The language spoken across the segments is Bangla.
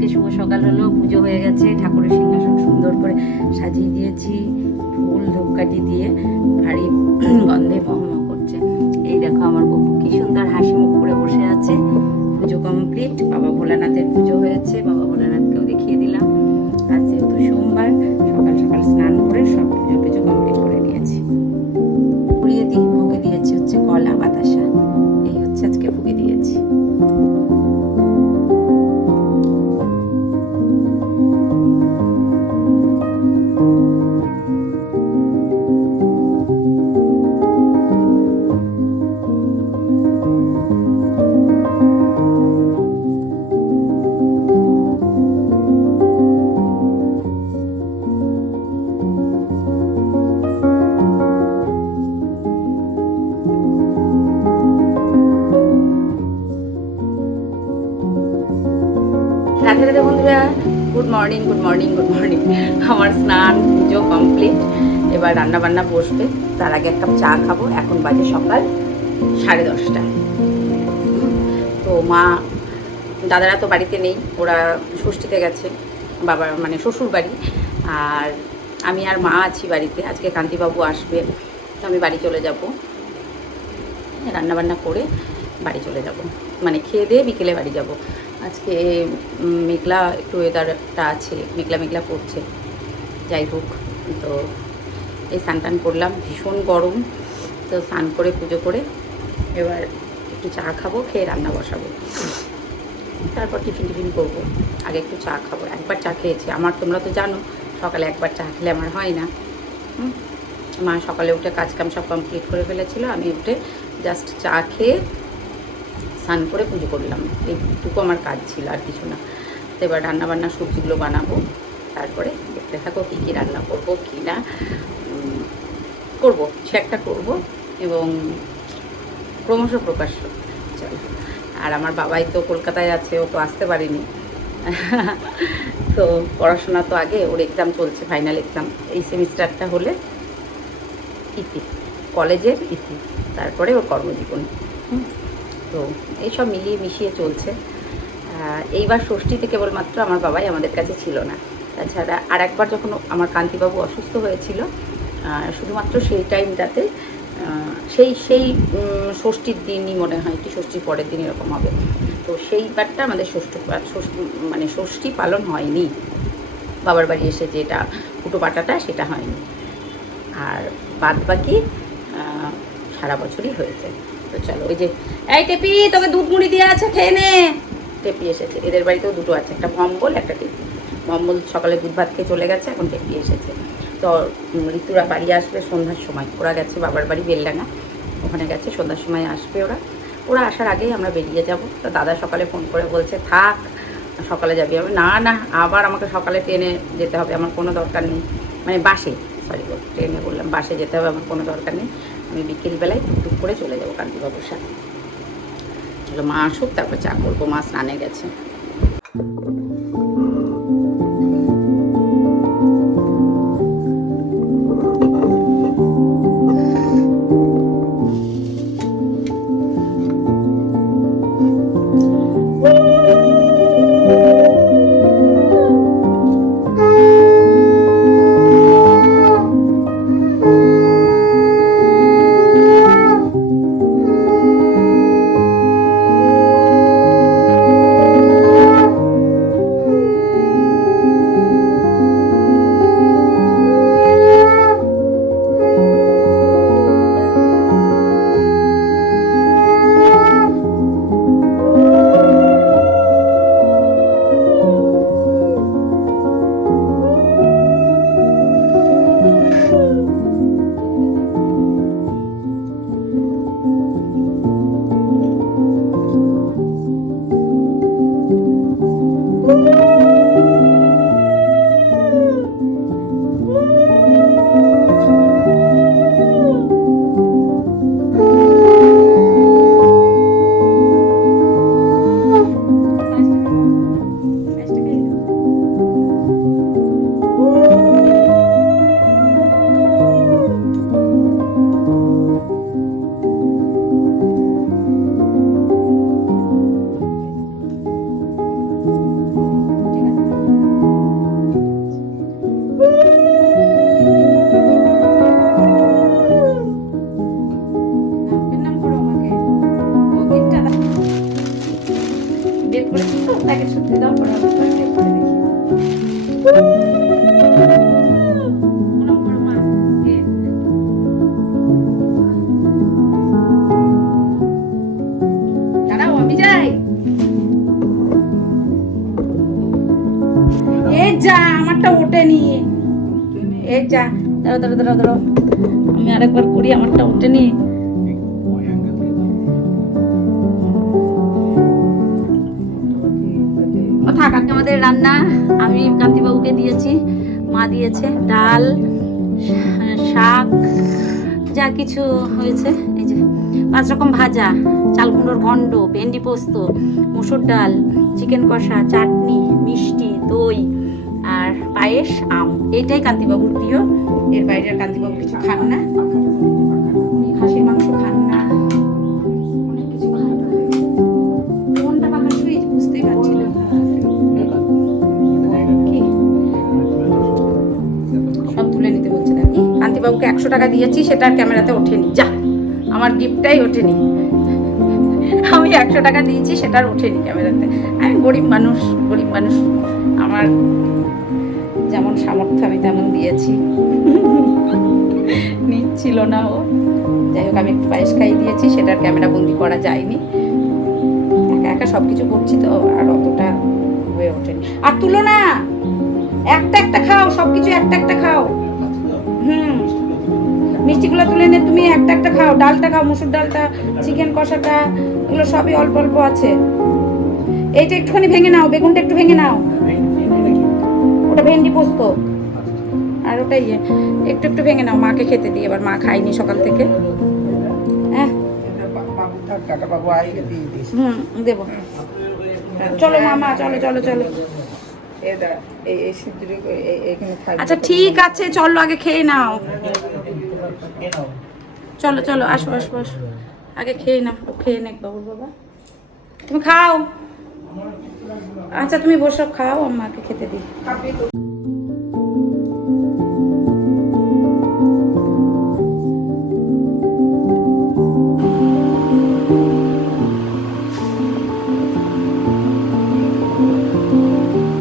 আজকে শুভ সকাল হলো, পুজো হয়ে গেছে, ঠাকুরের সিংহাসন সুন্দর করে সাজিয়ে দিয়েছি ফুল ধূপকাঠি দিয়ে, ভারী গন্ধে মহম করছে। এই দেখো আমার বপু কি সুন্দর হাসি মুখ করে বসে আছে। পুজো কমপ্লিট, বাবা ভোলানাথের পুজো হয়েছে, বাবা ভোলানাথকেও দেখিয়ে দিলাম। আজ যেহেতু সোমবার, সকাল সকাল স্নান করে সব পুজো পুজো কমপ্লিট করে নিয়েছি। পুড়িয়ে দিই, ভোগে দিয়েছি হচ্ছে কলা বাতাসা, এই হচ্ছে আজকে ভোগে দিয়েছি। রাধে রাধে বন্ধুরা, good morning good morning good morning. আমার স্নান পুজো কমপ্লিট, এবার রান্না বান্না বসবে। তার আগে এক কাপ চা খাবো। এখন বাজে সকাল 10:30। তো মা দাদারা তো বাড়িতে নেই, ওরা ষষ্ঠীতে গেছে, বাবার মানে শ্বশুর বাড়ি। আর আমি আর মা আছি বাড়িতে। আজকে কান্তিবাবু আসবে, তো আমি বাড়ি চলে যাব, রান্নাবান্না করে বাড়ি চলে যাব, মানে খেয়ে দিয়ে বিকেলে বাড়ি যাব। আজকে মেঘলা একটু ওয়েদারটা আছে, মেঘলা মেঘলা করছে। যাই হোক, তো এই স্নান টান করলাম, ভীষণ গরম। তো স্নান করে পুজো করে এবার একটু চা খাবো, খেয়ে রান্না বসাবো, তারপর টিফিন করবো। আগে একটু চা খাবো, একবার চা খেয়েছি আমার, তোমরা তো জানো সকালে একবার চা খেলে আমার হয় না। মা সকালে উঠে কাজকাম সব কমপ্লিট করে ফেলেছিল, আমি উঠে জাস্ট চা খেয়ে স্নান করে পুজো করলাম। এইটুকু আমার কাজ ছিল, আর কিছু না। তো এবার রান্নাবান্না সবজিগুলো বানাবো, তারপরে দেখতে থাকো কী কী রান্না করবো কি না করবো, কিছু একটা করবো এবং ক্রমশ প্রকাশ্য। চলো। আর আমার বাবাই তো কলকাতায় আছে, ও তো আসতে পারেনি। তো পড়াশোনা তো আগে, ওর এক্সাম চলছে, ফাইনাল এক্সাম। এই সেমিস্টারটা হলে ইতি, কলেজের ইতি, তারপরে ওর কর্মজীবন। তো এইসব মিলিয়ে মিশিয়ে চলছে। এইবার ষষ্ঠীতে কেবলমাত্র আমার বাবাই আমাদের কাছে ছিল না, তাছাড়া আর একবার যখন আমার কান্তিবাবু অসুস্থ হয়েছিল, শুধুমাত্র সেই টাইমটাতে, সেই সেই ষষ্ঠীর দিনই মনে হয়, কি ষষ্ঠীর পরের দিন এরকম হবে। তো সেইবারটা আমাদের মানে ষষ্ঠী পালন হয়নি, বাবার বাড়ি এসে যেটা ফুটো পাটাটা সেটা হয়নি। আর বাদ বাকি সারা বছরই হয়েছে। তো চলো, ওই যে এই টেপি, তোকে দুধ মুড়ি দিয়ে আছে, খেয়ে নে। টেপি এসেছে, এদের বাড়িতেও দুটো আছে, একটা ভম্বল একটা টেপি। ভম্বল সকালে দুধ ভাত খেয়ে চলে গেছে, এখন টেপি এসেছে। তো ঋতুরা বাড়ি আসবে সন্ধ্যার সময়, ওরা গেছে বাবার বাড়ি বেলডাঙ্গা, ওখানে গেছে, সন্ধ্যার সময় আসবে ওরা। ওরা আসার আগেই আমরা বেরিয়ে যাব। তো দাদা সকালে ফোন করে বলছে থাক, সকালে যাবি। আমি না না, আবার আমাকে সকালে ট্রেনে যেতে হবে, আমার কোনো দরকার নেই, মানে বাসে, সরি ট্রেনে বললাম, বাসে যেতে হবে, আমার কোনো দরকার নেই। আমি বিকেলবেলায় টুকটুক করে চলে যাবো কান্তিবাবুর সাথে। চলো মা আসুক, তারপর চা করবো, মা স্নানে গেছে। ওঠেনি। এই যা, দাঁড়াও দাঁড়াও দাঁড়াও দাঁড়াও, আমি আরেকবার করি, আমারটা ওঠেনি। থাক, আজকে আমাদের রান্না আমি কান্তিবাবুকে দিয়েছি, মা দিয়েছে ডাল, শাক, যা কিছু হয়েছে। এই যে 5 রকম ভাজা, চাল কুমড়োর ঘন্ট, ভেন্ডি পোস্ত, মুসুর ডাল, চিকেন কষা, চাটনি, মিষ্টি, দই আর পায়েস, আম। এইটাই কান্তিবাবুর প্রিয়। এর বাইরে আর কান্তিবাবু কিছু খান না, খাসির মাংস খান না, অনেক কিছু খান না। কোনটা পাকা সুইচ বুঝতেই পারছি না। সব তুলে নিতে বলছে দেখি। কান্তিবাবুকে 100 টাকা দিয়েছি, সেটা আর ক্যামেরাতে ওঠেনি। যা, আমার গিফটটাই ওঠেনি। আমি 100 টাকা দিয়েছি, সেটা আর ওঠেনি ক্যামেরাতে। আমি গরিব মানুষ, গরিব মানুষ, আমার যেমন সামর্থ্য আমি তেমন দিয়েছি। নিচ্ছিল না ও। যাই হোক, আমি একটু পায়েস খাইয়ে দিয়েছি, সেটার ক্যামেরা বন্দি করা যায়নি। একা একা সব কিছু করছি তো, আর অতটা হয়ে ওঠেনি। আর তুলো না, একটা একটা খাও, সবকিছু একটা একটা খাও। মিষ্টিগুলো তুলে নে, তুমি একটা একটা খাও। ডালটা খাও, মুসুর ডালটা, চিকেন কষাটা, এগুলো সবই অল্প অল্প আছে। এইটা একটুখানি ভেঙে নাও, বেগুনটা একটু ভেঙে নাও, ওটা ভেন্ডি পোস্ত। আর ওটা একটু একটু ভেঙে নাও, মাকে খেতে দিই। এবার মা খাইনি সকাল থেকে। হ্যাঁ দেবো। চলো মামা, চলো চলো চলো। আচ্ছা ঠিক আছে, চলো আগে খেয়ে নাও। চলো চলো, আসো আসো আসো, আগে খেয়ে নাও। খেয়ে নে বাবুর বাবা, তুমি খাও। আচ্ছা তুমি বসো, খাও, আমাকে খেতে দিই।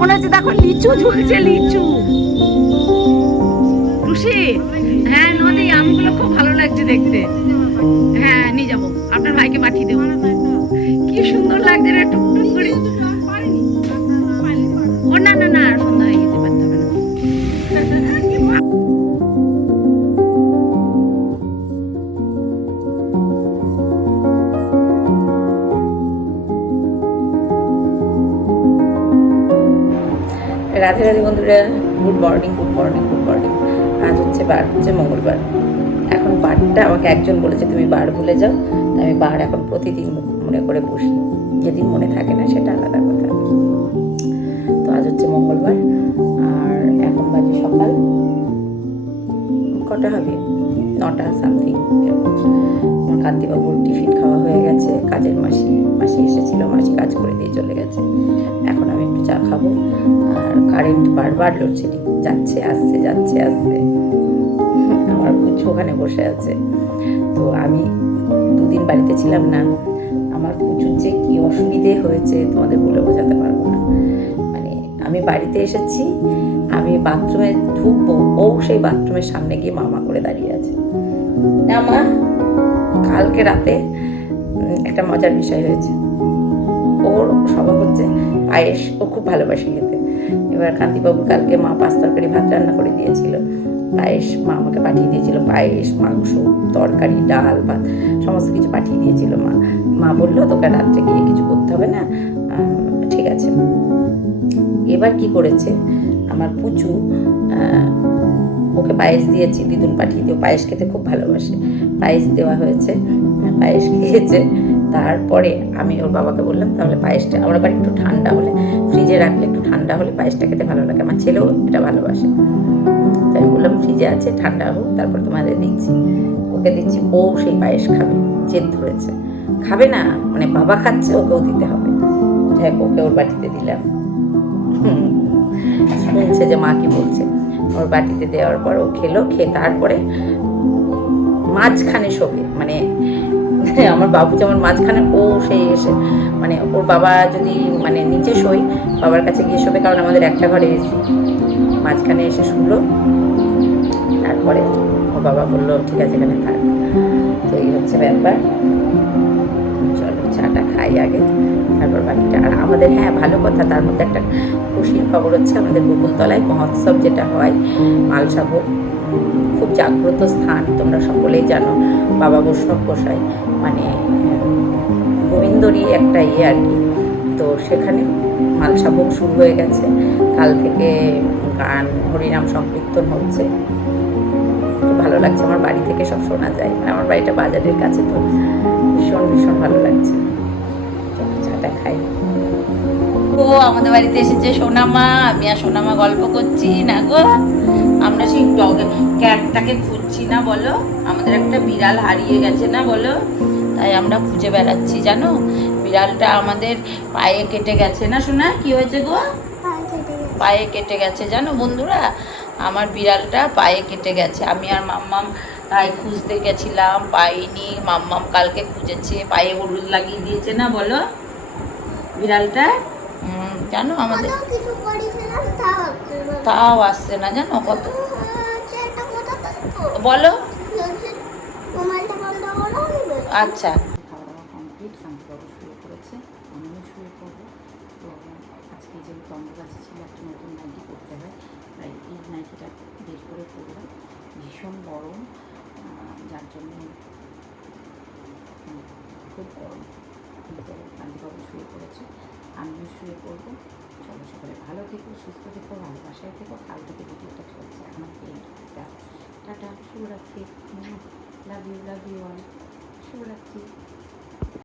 মনে হচ্ছে দেখো লিচু ঝুলছে, লিচু। খুশি? হ্যাঁ, নদী আমগুলো খুব ভালো লাগছে দেখতে। হ্যাঁ নিয়ে যাবো, আপনার ভাইকে পাঠিয়ে দেবো। কি সুন্দর লাগছে রে, টুকটুক করে। ও না না না, সন্ধ্যা হয়ে গেছে, পারতে হবে না। রাধে রাধে বন্ধুরা, good morning good morning good morning. আজ হচ্ছে মঙ্গলবার। এখন বারটা আমাকে একজন বলেছে তুমি বার ভুলে যাও, আমি বার এখন প্রতিদিন মনে করে বসি। যেদিন মনে থাকে না সেটা আলাদা কথা। তো আজ হচ্ছে মঙ্গলবার, আর এখন বাজে সকাল কটা হবে, 9টা সামথিং। আমার কান্তিবাবুর টিফিন খাওয়া হয়ে গেছে। কাজের মাসি এসেছিল, মাসি কাজ করে দিয়ে চলে গেছে। এখন আমি একটু চা খাবো। আর কারেন্ট বারবার লোডশেডিং, যাচ্ছে আসছে যাচ্ছে আসছে। আমার পুচু ওখানে বসে আছে। তো আমি 2 দিন বাড়িতে ছিলাম না। আমার পুচুর যে কি অসুবিধে হয়েছে তোমাদের বলে বোঝাতে পারবো না। মানে আমি বাড়িতে এসেছি, আমি বাথরুমে ঢুকবো, ও সেই বাথরুমের সামনে গিয়ে মামা করে দাঁড়িয়ে আছে। না মা, কালকে রাতে একটা মজার বিষয় হয়েছে। ওর স্বভাব হচ্ছে পায়েস, ও খুব ভালোবাসে খেতে। এবার কান্তিবাবু কালকে মা 5 তরকারি ভাত রান্না করে দিয়েছিল, পায়েস মা আমাকে পাঠিয়ে দিয়েছিল। পায়েস, মাংস, তরকারি, ডাল, ভাত সমস্ত কিছু পাঠিয়ে দিয়েছিল মা। মা বললো তোকে রাত্রে গিয়ে কিছু করতে হবে না, ঠিক আছে। এবার কি করেছে আমার পুচু, ওকে পায়েস দিয়েছি, দিদুন পাঠিয়ে দিও, পায়েস খেতে খুব ভালোবাসে। পায়েস দেওয়া হয়েছে, পায়েস খেয়েছে। তারপরে আমি ওর বাবাকে বললাম তাহলে পায়েসটা আমরা বাড়ি একটু ঠান্ডা হলে, ফ্রিজে রাখলে একটু ঠান্ডা হলে পায়েসটা খেতে ভালো লাগে। আমার ছেলেও এটা ভালোবাসে। তাই বললাম ফ্রিজে আছে, ঠান্ডা হোক, তারপর তোমাদের দিচ্ছি। ওকে দিচ্ছি, ও সেই পায়েস খাবে, জেদ ধরেছে। খাবে না মানে বাবা খাচ্ছে, ওকেও দিতে হবে। যাই হোক, ওকে ওর বাটিতে দিলাম। শুনছে যে মা কি বলছে। ওর বাটিতে দেওয়ার পর ও খেলো। খেয়ে তারপরে মাঝখানে শোবে, মানে আমার বাবু যেমন মাঝখানে, ও সেই এসে মানে ওর বাবা যদি মানে নিচে শোয়, বাবার কাছে গিয়ে শোবে, কারণ আমাদের একটা ঘরে এসি। মাঝখানে এসে শুলো। তারপরে ওর বাবা বললো ঠিক আছে এখানে থাক। তো এই হচ্ছে ব্যাপার। চলো চাটা খাই আগে, তারপর বাকিটা। আর আমাদের হ্যাঁ ভালো কথা, তার মধ্যে একটা খুশির খবর হচ্ছে, আমাদের বকুলতলায় মহোৎসব যেটা হয় মালসাভোগ, খুব জাগ্রত স্থান, তোমরা সকলেই জানো। বাবা বৈষ্ণব গোসাই মানে গোবিন্দরই একটা ইয়ে আর কি। তো সেখানে মালসাভোগ শুরু হয়ে গেছে, কাল থেকে গান হরিনাম সংকীর্তন হচ্ছে। খুব ভালো লাগছে, আমার বাড়ি থেকে সব শোনা যায়, আমার বাড়িটা বাজারের কাছে, তো ভীষণ ভীষণ ভালো লাগছে। চাটা খাই। ও আমাদের বাড়িতে এসেছে সোনামা, আমি আর সোনামা গল্প করছি না গো, আমরা সেই ক্যাটটাকে খুঁজছি না বলো, আমাদের একটা বিড়াল হারিয়ে গেছে না বলো, তাই আমরা খুঁজে বেড়াচ্ছি জানো। বিড়ালটা আমাদের পায়ে কেটে গেছে না শোনা, কি হয়েছে গো? পায়ে কেটে গেছে জানো বন্ধুরা, আমার বিড়ালটা পায়ে কেটে গেছে। আমি আর মাম্মাম তাই খুঁজতে গেছিলাম, পাইনি। মাম্মাম কালকে খুঁজেছে, পায়ে হলুদ লাগিয়ে দিয়েছে না বলো বিড়ালটা। জানো আমাদের তাও আসছে না জানো কত, বলো। আচ্ছা, খাওয়া দাওয়া কমপ্লিট, শান্তিবাবু শুয়ে পড়েছে, আমিও শুয়ে পড়বো। তো আজকে যেহেতু আমার কাছে ছিল একটা নতুন নাইটি করতে হয়, তাই এই নাইটিটা বের করে পড়লাম। ভীষণ গরম, যার জন্য খুব গরম। তো শান্তিবাবু শুয়ে পড়েছে, আমিও শুয়ে পড়বো। চলো সকলে ভালো থেকো, সুস্থ থেকো, ভালোবাসায় থেকো। কাল থেকে ভিডিওটা চলছে, আমার পেন্টটা। টাটা, শুভরাত্রি, লাভ ইউ অল, শুভরাত্রি।